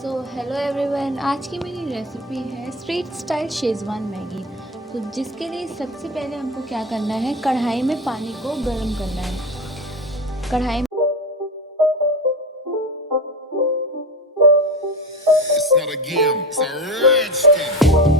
So hello everyone, आज की मेरी रेसिपी है स्ट्रीट स्टाइल शेजवान मैगी। तो जिसके लिए सबसे पहले हमको क्या करना है, कढ़ाई में पानी को गर्म करना है। कढ़ाई It's not a game, it's a rich thing.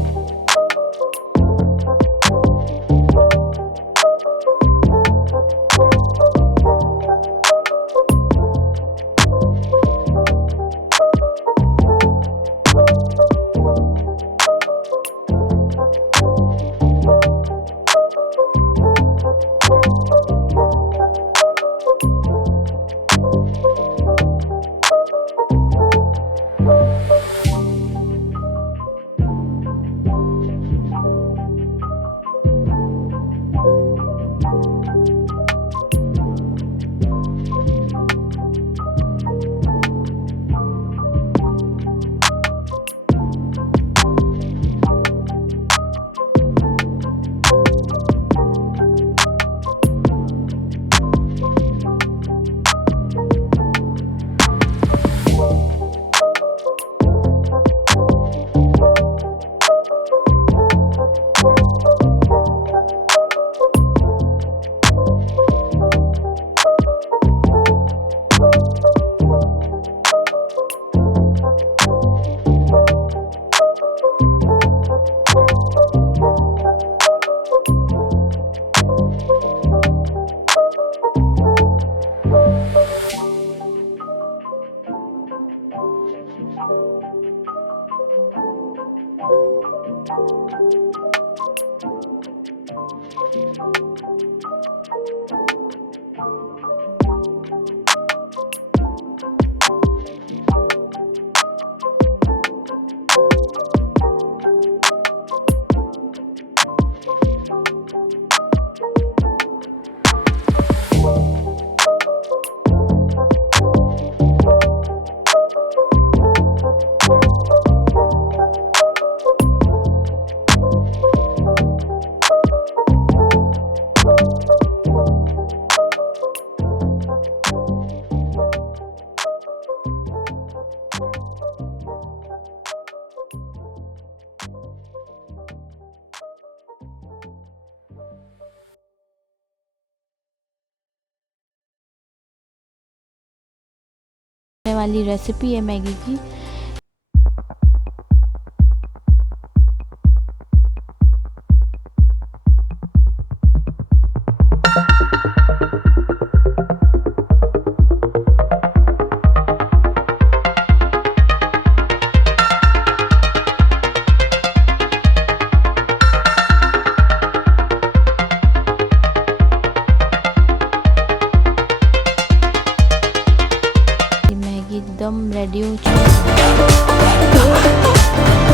वाली रेसिपी है मैगी की। एकदम रेडी हो चुका है।